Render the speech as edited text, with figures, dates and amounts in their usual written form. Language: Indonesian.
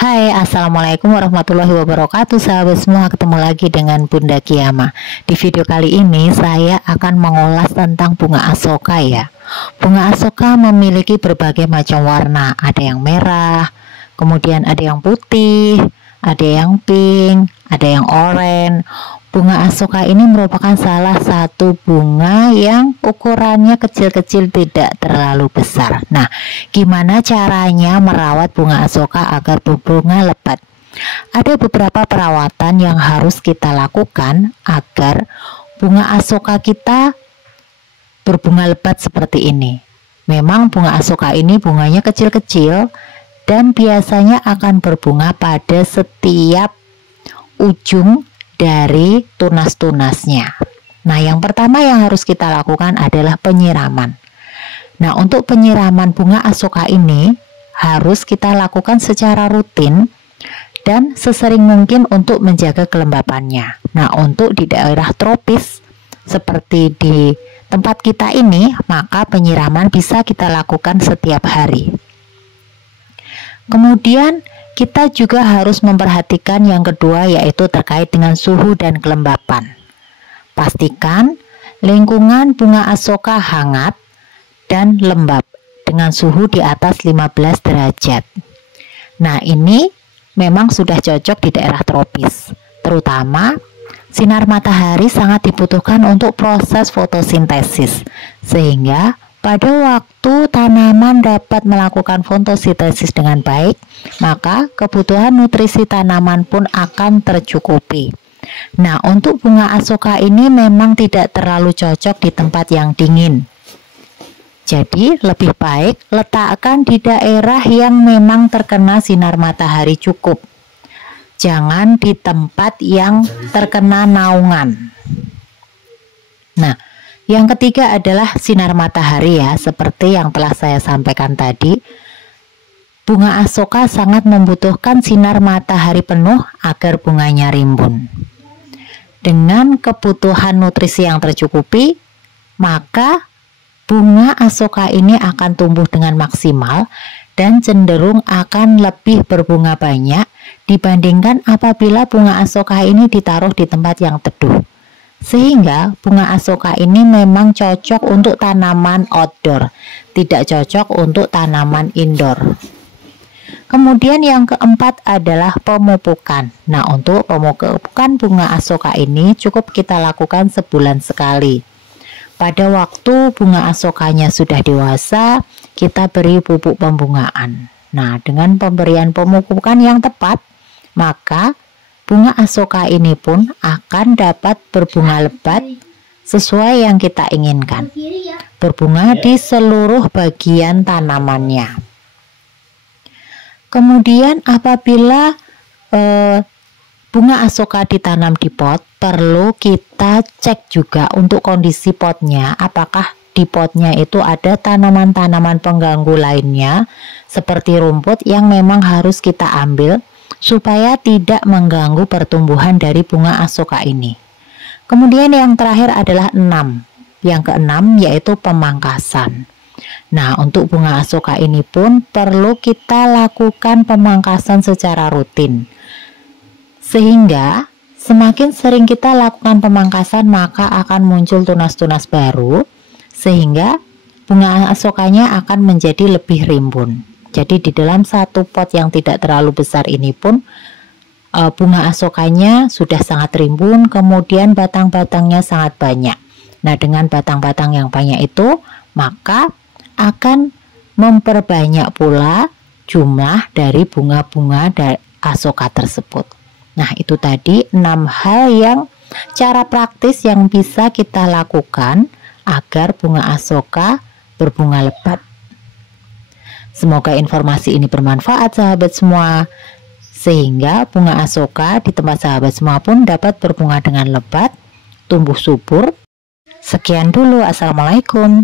Hai, Assalamualaikum warahmatullahi wabarakatuh. Sahabat semua, ketemu lagi dengan Bunda Kiama. Di video kali ini saya akan mengulas tentang bunga asoka ya. Bunga asoka memiliki berbagai macam warna. Ada yang merah, kemudian ada yang putih, ada yang pink, ada yang oranye. Bunga asoka ini merupakan salah satu bunga yang ukurannya kecil-kecil, tidak terlalu besar. Nah, gimana caranya merawat bunga asoka agar berbunga lebat? Ada beberapa perawatan yang harus kita lakukan agar bunga asoka kita berbunga lebat seperti ini. Memang bunga asoka ini bunganya kecil-kecil dan biasanya akan berbunga pada setiap ujung dari tunas-tunasnya. Nah, yang pertama yang harus kita lakukan adalah penyiraman. Nah, untuk penyiraman bunga asoka ini harus kita lakukan secara rutin dan sesering mungkin untuk menjaga kelembapannya. Nah, untuk di daerah tropis seperti di tempat kita ini, maka penyiraman bisa kita lakukan setiap hari. Kemudian kita juga harus memperhatikan yang kedua, yaitu terkait dengan suhu dan kelembapan. Pastikan lingkungan bunga asoka hangat dan lembab dengan suhu di atas 15 derajat. Nah, ini memang sudah cocok di daerah tropis. Terutama sinar matahari sangat dibutuhkan untuk proses fotosintesis, sehingga pada waktu tanaman dapat melakukan fotosintesis dengan baik, maka kebutuhan nutrisi tanaman pun akan tercukupi. Nah, untuk bunga asoka ini memang tidak terlalu cocok di tempat yang dingin. Jadi, lebih baik letakkan di daerah yang memang terkena sinar matahari cukup. Jangan di tempat yang terkena naungan. Nah, yang ketiga adalah sinar matahari ya, seperti yang telah saya sampaikan tadi. Bunga asoka sangat membutuhkan sinar matahari penuh agar bunganya rimbun. Dengan kebutuhan nutrisi yang tercukupi, maka bunga asoka ini akan tumbuh dengan maksimal dan cenderung akan lebih berbunga banyak dibandingkan apabila bunga asoka ini ditaruh di tempat yang teduh. Sehingga bunga asoka ini memang cocok untuk tanaman outdoor, tidak cocok untuk tanaman indoor. Kemudian yang keempat adalah pemupukan. Nah, untuk pemupukan bunga asoka ini cukup kita lakukan sebulan sekali. Pada waktu bunga asokanya sudah dewasa, kita beri pupuk pembungaan. Nah, dengan pemberian pemupukan yang tepat, maka bunga asoka ini pun akan dapat berbunga lebat sesuai yang kita inginkan. Berbunga di seluruh bagian tanamannya. Kemudian apabila bunga asoka ditanam di pot, perlu kita cek juga untuk kondisi potnya. Apakah di potnya itu ada tanaman-tanaman pengganggu lainnya seperti rumput yang memang harus kita ambil supaya tidak mengganggu pertumbuhan dari bunga asoka ini. Kemudian yang terakhir adalah 6. Yang keenam yaitu pemangkasan. Nah, untuk bunga asoka ini pun perlu kita lakukan pemangkasan secara rutin. Sehingga semakin sering kita lakukan pemangkasan, maka akan muncul tunas-tunas baru, sehingga bunga asokanya akan menjadi lebih rimbun. Jadi di dalam satu pot yang tidak terlalu besar ini pun bunga asokanya sudah sangat rimbun, kemudian batang-batangnya sangat banyak. Nah, dengan batang-batang yang banyak itu, maka akan memperbanyak pula jumlah dari bunga-bunga dari asoka tersebut. Nah, itu tadi 6 hal yang cara praktis yang bisa kita lakukan agar bunga asoka berbunga lebat. Semoga informasi ini bermanfaat sahabat semua, sehingga bunga asoka di tempat sahabat semua pun dapat berbunga dengan lebat, tumbuh subur. Sekian dulu, assalamualaikum.